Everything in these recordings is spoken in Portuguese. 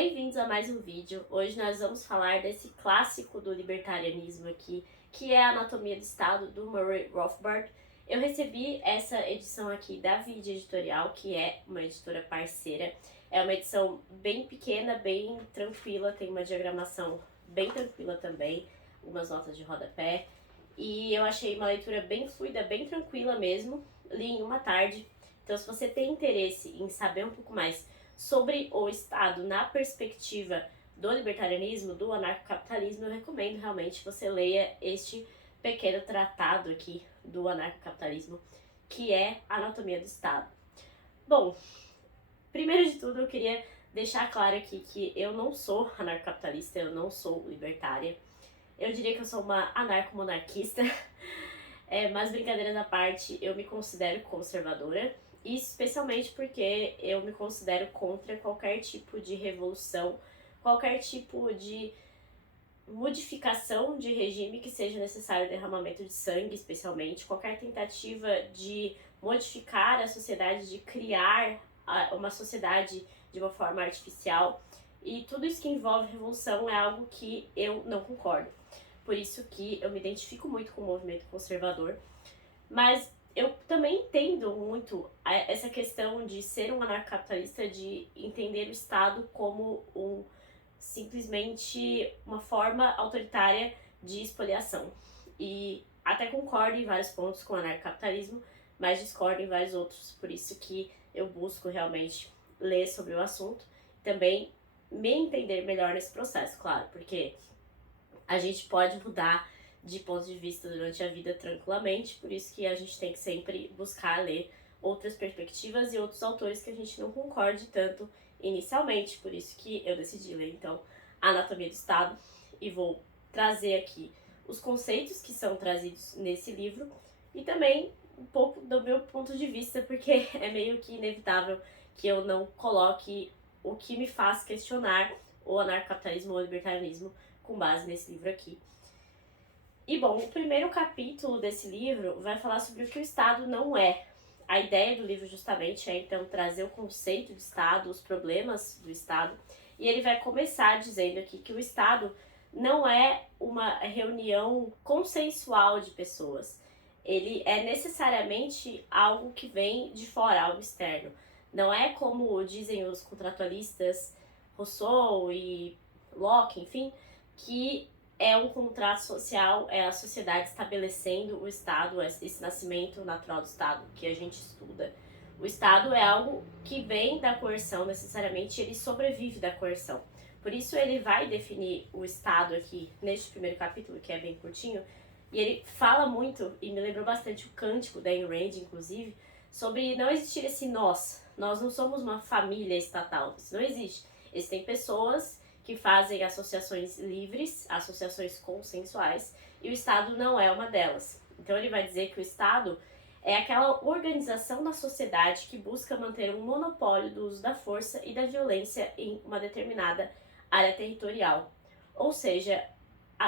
Bem-vindos a mais um vídeo. Hoje nós vamos falar desse clássico do libertarianismo aqui, que é a Anatomia do Estado, do Murray Rothbard. Eu recebi essa edição aqui da Vide Editorial, que é uma editora parceira. É uma edição bem pequena, bem tranquila, tem uma diagramação bem tranquila também, algumas notas de rodapé. E eu achei uma leitura bem fluida, bem tranquila mesmo, li em uma tarde. Então, se você tem interesse em saber um pouco mais sobre o Estado na perspectiva do libertarianismo, do anarcocapitalismo, eu recomendo realmente você leia este pequeno tratado aqui do anarcocapitalismo, que é Anatomia do Estado. Bom, primeiro de tudo eu queria deixar claro aqui que eu não sou anarcocapitalista, eu não sou libertária. Eu diria que eu sou uma anarcomonarquista, mas brincadeiras à parte, eu me considero conservadora. Isso especialmente porque eu me considero contra qualquer tipo de revolução, qualquer tipo de modificação de regime que seja necessário derramamento de sangue, especialmente, qualquer tentativa de modificar a sociedade, de criar uma sociedade de uma forma artificial. E tudo isso que envolve revolução é algo que eu não concordo. Por isso que eu me identifico muito com o movimento conservador. Mas eu também entendo muito essa questão de ser um anarcocapitalista, de entender o Estado como simplesmente uma forma autoritária de espoliação. E até concordo em vários pontos com o anarcocapitalismo, mas discordo em vários outros, por isso que eu busco realmente ler sobre o assunto e também me entender melhor nesse processo, claro, porque a gente pode mudar de ponto de vista durante a vida tranquilamente, por isso que a gente tem que sempre buscar ler outras perspectivas e outros autores que a gente não concorde tanto inicialmente, por isso que eu decidi ler então a Anatomia do Estado e vou trazer aqui os conceitos que são trazidos nesse livro e também um pouco do meu ponto de vista, porque é meio que inevitável que eu não coloque o que me faz questionar o anarcocapitalismo ou o libertarianismo com base nesse livro aqui. E bom, o primeiro capítulo desse livro vai falar sobre o que o Estado não é. A ideia do livro justamente é então trazer o conceito de Estado, os problemas do Estado, e ele vai começar dizendo aqui que o Estado não é uma reunião consensual de pessoas. Ele é necessariamente algo que vem de fora, algo externo. Não é como dizem os contratualistas Rousseau e Locke, enfim, que é um contrato social, é a sociedade estabelecendo o Estado, esse nascimento natural do Estado que a gente estuda. O Estado é algo que vem da coerção, necessariamente, ele sobrevive da coerção. Por isso ele vai definir o Estado aqui, neste primeiro capítulo, que é bem curtinho, e ele fala muito, e me lembrou bastante o cântico da Ayn Rand, inclusive, sobre não existir esse nós. Nós não somos uma família estatal, isso não existe. Existem pessoas que fazem associações livres, associações consensuais, e o Estado não é uma delas. Então ele vai dizer que o Estado é aquela organização da sociedade que busca manter um monopólio do uso da força e da violência em uma determinada área territorial. Ou seja,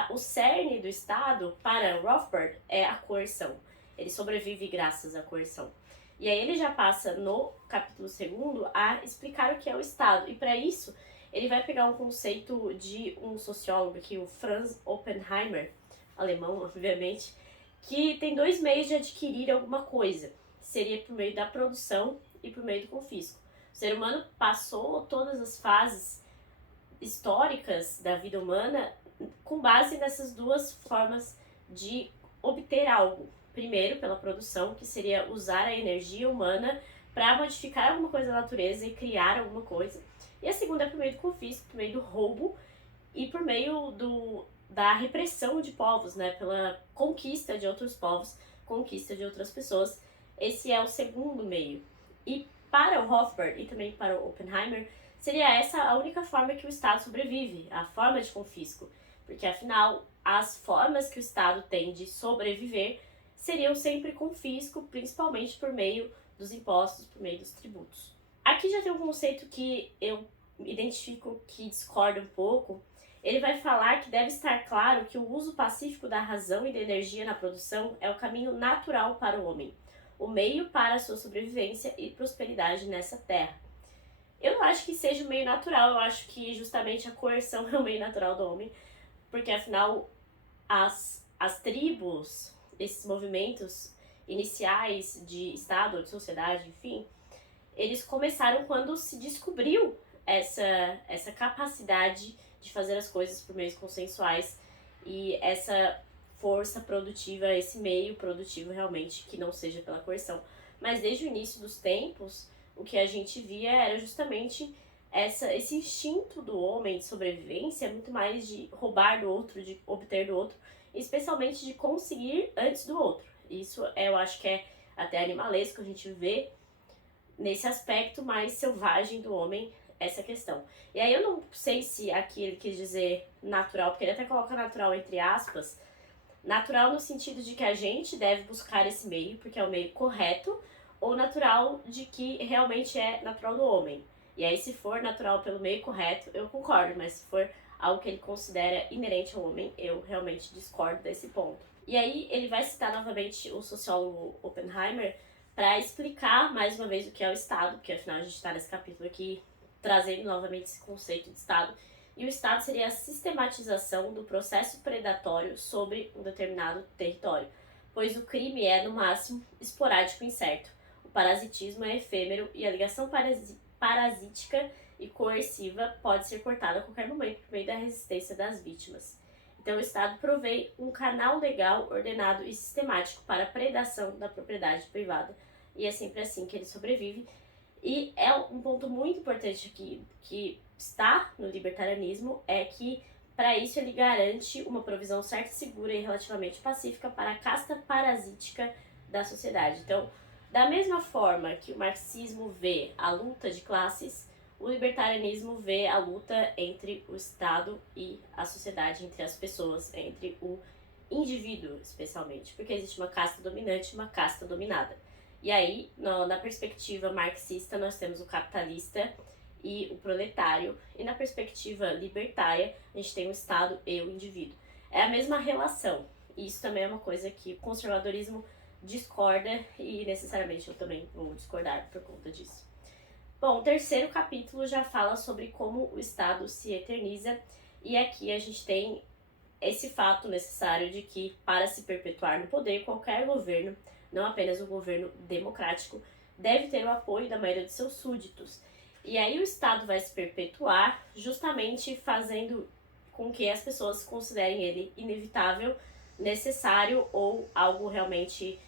o cerne do Estado, para Rothbard, é a coerção. Ele sobrevive graças à coerção. E aí ele já passa no capítulo 2º a explicar o que é o Estado. E para isso, ele vai pegar um conceito de um sociólogo aqui, o Franz Oppenheimer, alemão, obviamente, que tem dois meios de adquirir alguma coisa. Seria por meio da produção e por meio do confisco. O ser humano passou todas as fases históricas da vida humana com base nessas duas formas de obter algo. Primeiro, pela produção, que seria usar a energia humana para modificar alguma coisa da natureza e criar alguma coisa. E a segunda é por meio do confisco, por meio do roubo e por meio da repressão de povos, né? Pela conquista de outros povos, conquista de outras pessoas. Esse é o segundo meio. E para o Rothbard e também para o Oppenheimer, seria essa a única forma que o Estado sobrevive, a forma de confisco. Porque afinal, as formas que o Estado tem de sobreviver seriam sempre confisco, principalmente por meio dos impostos, por meio dos tributos. Aqui já tem um conceito que eu identifico que discorda um pouco. Ele vai falar que deve estar claro que o uso pacífico da razão e da energia na produção é o caminho natural para o homem, o meio para a sua sobrevivência e prosperidade nessa terra. Eu não acho que seja o meio natural, eu acho que justamente a coerção é o meio natural do homem, porque afinal as tribos, esses movimentos iniciais de Estado, de sociedade, enfim, eles começaram quando se descobriu essa capacidade de fazer as coisas por meios consensuais e essa força produtiva, esse meio produtivo realmente que não seja pela coerção. Mas desde o início dos tempos, o que a gente via era justamente esse instinto do homem de sobrevivência, muito mais de roubar do outro, de obter do outro, especialmente de conseguir antes do outro. Isso eu acho que é até animalesco, a gente vê nesse aspecto mais selvagem do homem essa questão. E aí eu não sei se aqui ele quis dizer natural, porque ele até coloca natural entre aspas, natural no sentido de que a gente deve buscar esse meio, porque é o meio correto, ou natural de que realmente é natural do homem. E aí se for natural pelo meio correto, eu concordo, mas se for algo que ele considera inerente ao homem, eu realmente discordo desse ponto. E aí ele vai citar novamente o sociólogo Oppenheimer para explicar mais uma vez o que é o Estado, porque afinal a gente está nesse capítulo aqui trazendo novamente esse conceito de Estado. E o Estado seria a sistematização do processo predatório sobre um determinado território, pois o crime é, no máximo, esporádico e incerto. O parasitismo é efêmero e a ligação parasítica e coerciva pode ser cortada a qualquer momento por meio da resistência das vítimas. Então, o Estado provê um canal legal, ordenado e sistemático para a predação da propriedade privada. E é sempre assim que ele sobrevive. E é um ponto muito importante aqui, que está no libertarianismo, é que, para isso, ele garante uma provisão certa, segura e relativamente pacífica para a casta parasítica da sociedade. Então, da mesma forma que o marxismo vê a luta de classes, o libertarianismo vê a luta entre o Estado e a sociedade, entre as pessoas, entre o indivíduo, especialmente, porque existe uma casta dominante e uma casta dominada. E aí, na perspectiva marxista, nós temos o capitalista e o proletário, e na perspectiva libertária, a gente tem o Estado e o indivíduo. É a mesma relação, e isso também é uma coisa que o conservadorismo discorda, e necessariamente eu também vou discordar por conta disso. Bom, o terceiro capítulo já fala sobre como o Estado se eterniza, e aqui a gente tem esse fato necessário de que, para se perpetuar no poder, qualquer governo, não apenas um governo democrático, deve ter o apoio da maioria de seus súditos. E aí o Estado vai se perpetuar justamente fazendo com que as pessoas considerem ele inevitável, necessário ou algo realmente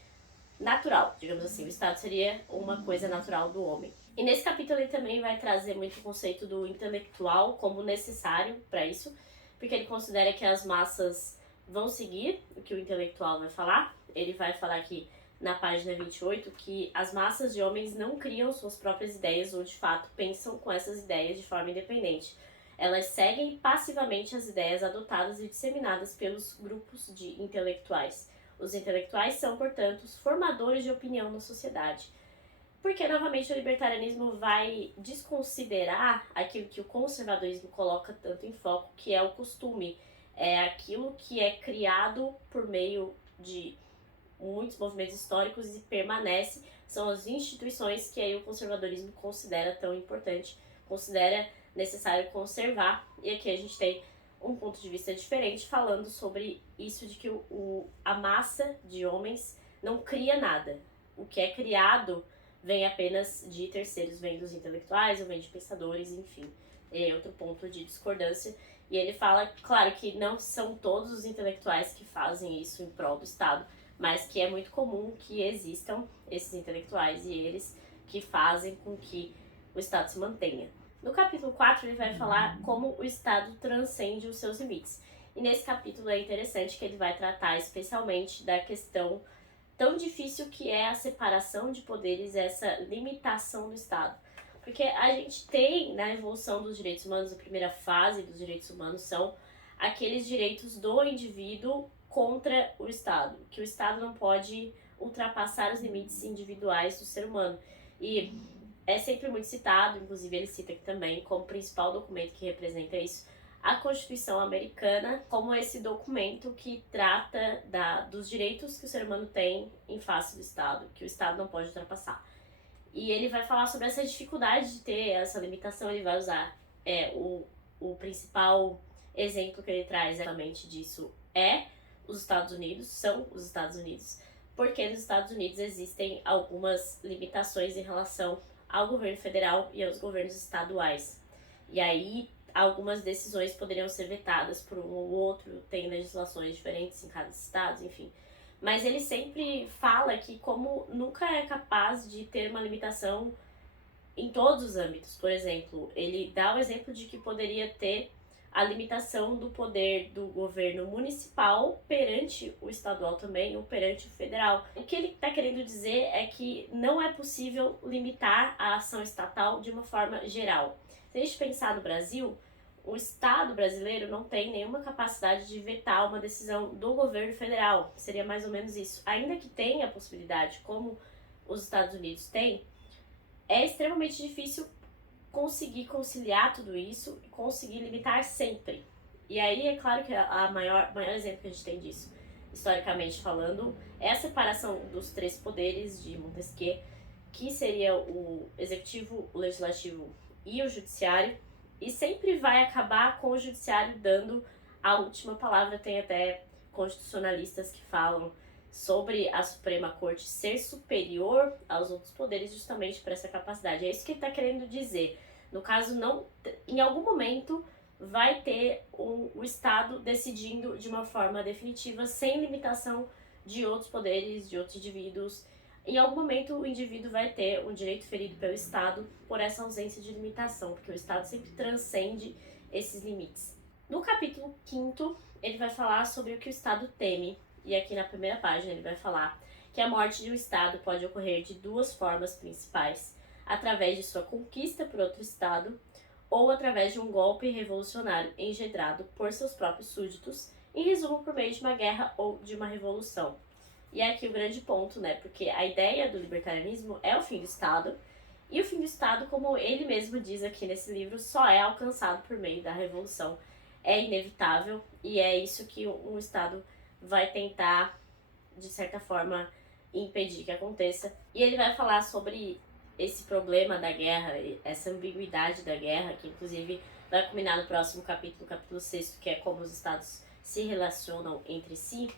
natural, digamos assim. O Estado seria uma coisa natural do homem. E nesse capítulo ele também vai trazer muito o conceito do intelectual como necessário para isso, porque ele considera que as massas vão seguir o que o intelectual vai falar. Ele vai falar aqui na página 28 que as massas de homens não criam suas próprias ideias ou de fato pensam com essas ideias de forma independente. Elas seguem passivamente as ideias adotadas e disseminadas pelos grupos de intelectuais. Os intelectuais são, portanto, os formadores de opinião na sociedade. Porque, novamente, o libertarianismo vai desconsiderar aquilo que o conservadorismo coloca tanto em foco, que é o costume. É aquilo que é criado por meio de muitos movimentos históricos e permanece, são as instituições que aí o conservadorismo considera tão importante, considera necessário conservar. E aqui a gente tem um ponto de vista diferente falando sobre isso de que a massa de homens não cria nada. O que é criado vem apenas de terceiros, vem dos intelectuais ou vem de pensadores, enfim. É outro ponto de discordância. E ele fala, claro, que não são todos os intelectuais que fazem isso em prol do Estado, mas que é muito comum que existam esses intelectuais e eles que fazem com que o Estado se mantenha. No capítulo 4 ele vai falar como o Estado transcende os seus limites. E nesse capítulo é interessante que ele vai tratar especialmente da questão tão difícil que é a separação de poderes, essa limitação do Estado. Porque a gente tem, na evolução dos direitos humanos, a primeira fase dos direitos humanos são aqueles direitos do indivíduo contra o Estado, que o Estado não pode ultrapassar os limites individuais do ser humano. E é sempre muito citado, inclusive ele cita aqui também, como principal documento que representa isso, a Constituição Americana, como esse documento que trata dos direitos que o ser humano tem em face do Estado, que o Estado não pode ultrapassar. E ele vai falar sobre essa dificuldade de ter essa limitação. Ele vai usar o principal exemplo que ele traz exatamente disso é os Estados Unidos, são os Estados Unidos, porque nos Estados Unidos existem algumas limitações em relação ao governo federal e aos governos estaduais. E aí algumas decisões poderiam ser vetadas por um ou outro, tem legislações diferentes em cada estado, enfim. Mas ele sempre fala que como nunca é capaz de ter uma limitação em todos os âmbitos. Por exemplo, ele dá o exemplo de que poderia ter a limitação do poder do governo municipal perante o estadual também, ou perante o federal. O que ele está querendo dizer é que não é possível limitar a ação estatal de uma forma geral. Se a gente pensar no Brasil, o Estado brasileiro não tem nenhuma capacidade de vetar uma decisão do governo federal. Seria mais ou menos isso. Ainda que tenha a possibilidade, como os Estados Unidos têm, é extremamente difícil conseguir conciliar tudo isso e conseguir limitar sempre. E aí é claro que o maior exemplo que a gente tem disso, historicamente falando, é a separação dos três poderes de Montesquieu, que seria o executivo, o legislativo e o judiciário, e sempre vai acabar com o judiciário dando a última palavra. Tem até constitucionalistas que falam sobre a Suprema Corte ser superior aos outros poderes justamente por essa capacidade. É isso que ele está querendo dizer. No caso, não, em algum momento vai ter o Estado decidindo de uma forma definitiva, sem limitação de outros poderes, de outros indivíduos. Em algum momento o indivíduo vai ter um direito ferido pelo Estado por essa ausência de limitação, porque o Estado sempre transcende esses limites. No capítulo 5º, ele vai falar sobre o que o Estado teme. E aqui na primeira página ele vai falar que a morte de um Estado pode ocorrer de duas formas principais: através de sua conquista por outro Estado ou através de um golpe revolucionário engendrado por seus próprios súditos, em resumo, por meio de uma guerra ou de uma revolução. E é aqui o grande ponto, né? Porque a ideia do libertarianismo é o fim do Estado, e o fim do Estado, como ele mesmo diz aqui nesse livro, só é alcançado por meio da revolução. É inevitável, e é isso que um Estado vai tentar, de certa forma, impedir que aconteça. E ele vai falar sobre esse problema da guerra, essa ambiguidade da guerra, que inclusive vai culminar no próximo capítulo, capítulo 6º, que é como os estados se relacionam entre si,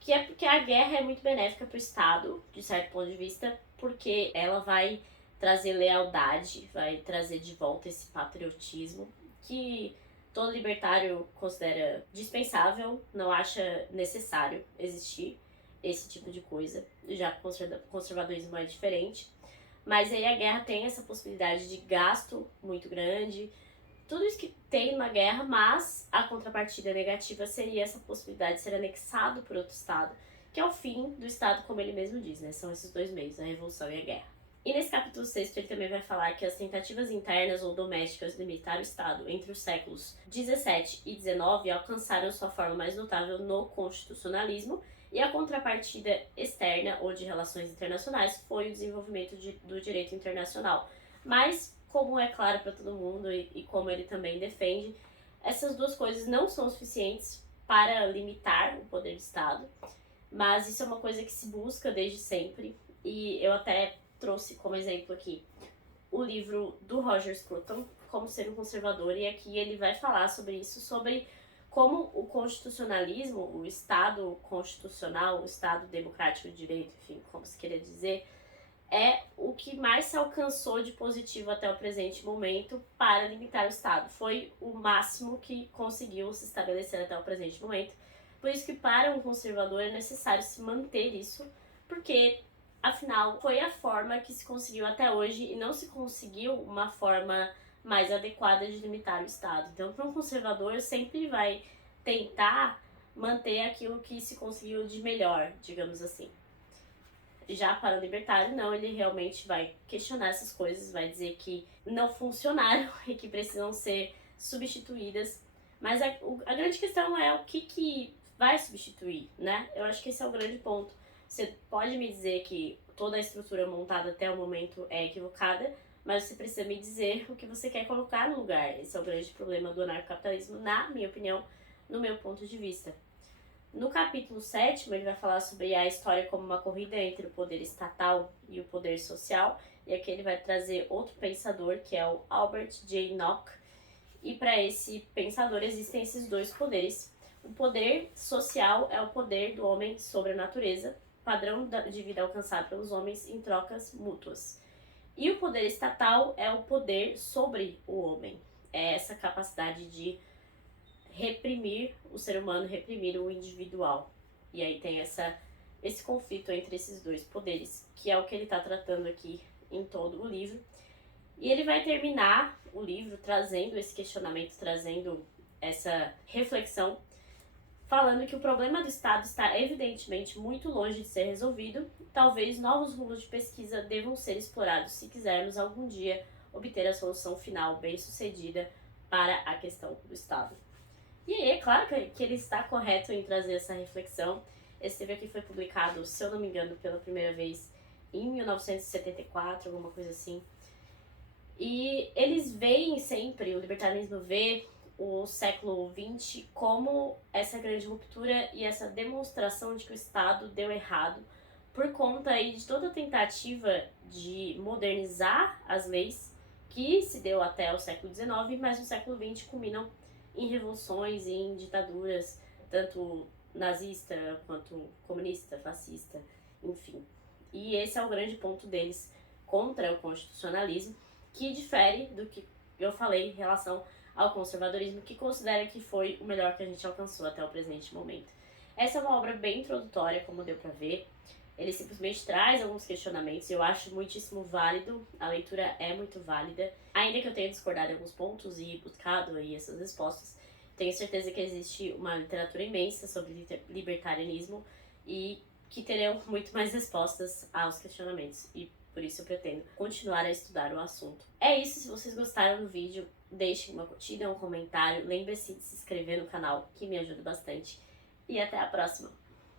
que é porque a guerra é muito benéfica para o Estado, de certo ponto de vista, porque ela vai trazer lealdade, vai trazer de volta esse patriotismo que todo libertário considera dispensável, não acha necessário existir esse tipo de coisa. Já o conservadorismo é diferente. Mas aí a guerra tem essa possibilidade de gasto muito grande, tudo isso que tem na guerra, mas a contrapartida negativa seria essa possibilidade de ser anexado por outro Estado, que é o fim do Estado, como ele mesmo diz, né? São esses dois meios, a revolução e a guerra. E nesse capítulo 6º ele também vai falar que as tentativas internas ou domésticas de limitar o Estado entre os séculos 17 e 19 alcançaram sua forma mais notável no constitucionalismo, e a contrapartida externa ou de relações internacionais foi o desenvolvimento do direito internacional. Mas, como é claro para todo mundo e como ele também defende, essas duas coisas não são suficientes para limitar o poder do Estado, mas isso é uma coisa que se busca desde sempre, e eu até trouxe como exemplo aqui o livro do Roger Scruton, Como Ser um Conservador, e aqui ele vai falar sobre isso, sobre como o constitucionalismo, o Estado constitucional, o Estado democrático de direito, enfim, como se queira dizer, é o que mais se alcançou de positivo até o presente momento para limitar o Estado. Foi o máximo que conseguiu se estabelecer até o presente momento. Por isso que para um conservador é necessário se manter isso, porque afinal foi a forma que se conseguiu até hoje e não se conseguiu uma forma mais adequada de limitar o Estado. Então, para um conservador, sempre vai tentar manter aquilo que se conseguiu de melhor, digamos assim. Já para o libertário, não, ele realmente vai questionar essas coisas, vai dizer que não funcionaram e que precisam ser substituídas. Mas a grande questão é o que vai substituir, né? Eu acho que esse é o grande ponto. Você pode me dizer que toda a estrutura montada até o momento é equivocada, mas você precisa me dizer o que você quer colocar no lugar. Esse é o grande problema do anarcocapitalismo, na minha opinião, no meu ponto de vista. No capítulo 7º, ele vai falar sobre a história como uma corrida entre o poder estatal e o poder social, e aqui ele vai trazer outro pensador, que é o Albert J. Nock. E para esse pensador existem esses dois poderes. O poder social é o poder do homem sobre a natureza, padrão de vida alcançado pelos homens em trocas mútuas. E o poder estatal é o poder sobre o homem. É essa capacidade de reprimir o ser humano, reprimir o individual. E aí tem esse conflito entre esses dois poderes, que é o que ele está tratando aqui em todo o livro. E ele vai terminar o livro trazendo esse questionamento, trazendo essa reflexão, falando que o problema do Estado está evidentemente muito longe de ser resolvido. Talvez novos rumos de pesquisa devam ser explorados se quisermos algum dia obter a solução final bem-sucedida para a questão do Estado. E aí, é claro que ele está correto em trazer essa reflexão. Esse livro aqui foi publicado, se eu não me engano, pela primeira vez em 1974, alguma coisa assim. E eles veem sempre, o libertarianismo vê o século XX como essa grande ruptura e essa demonstração de que o Estado deu errado por conta aí de toda a tentativa de modernizar as leis que se deu até o século XIX, mas no século XX culminam em revoluções e em ditaduras, tanto nazista quanto comunista, fascista, enfim. E esse é o grande ponto deles contra o constitucionalismo, que difere do que eu falei em relação ao conservadorismo, que considera que foi o melhor que a gente alcançou até o presente momento. Essa é uma obra bem introdutória, como deu pra ver. Ele simplesmente traz alguns questionamentos e eu acho muitíssimo válido, a leitura é muito válida. Ainda que eu tenha discordado em alguns pontos e buscado aí essas respostas, tenho certeza que existe uma literatura imensa sobre libertarianismo e que terão muito mais respostas aos questionamentos. E por isso eu pretendo continuar a estudar o assunto. É isso, se vocês gostaram do vídeo, deixem uma curtida, um comentário, lembre-se de se inscrever no canal, que me ajuda bastante. E até a próxima!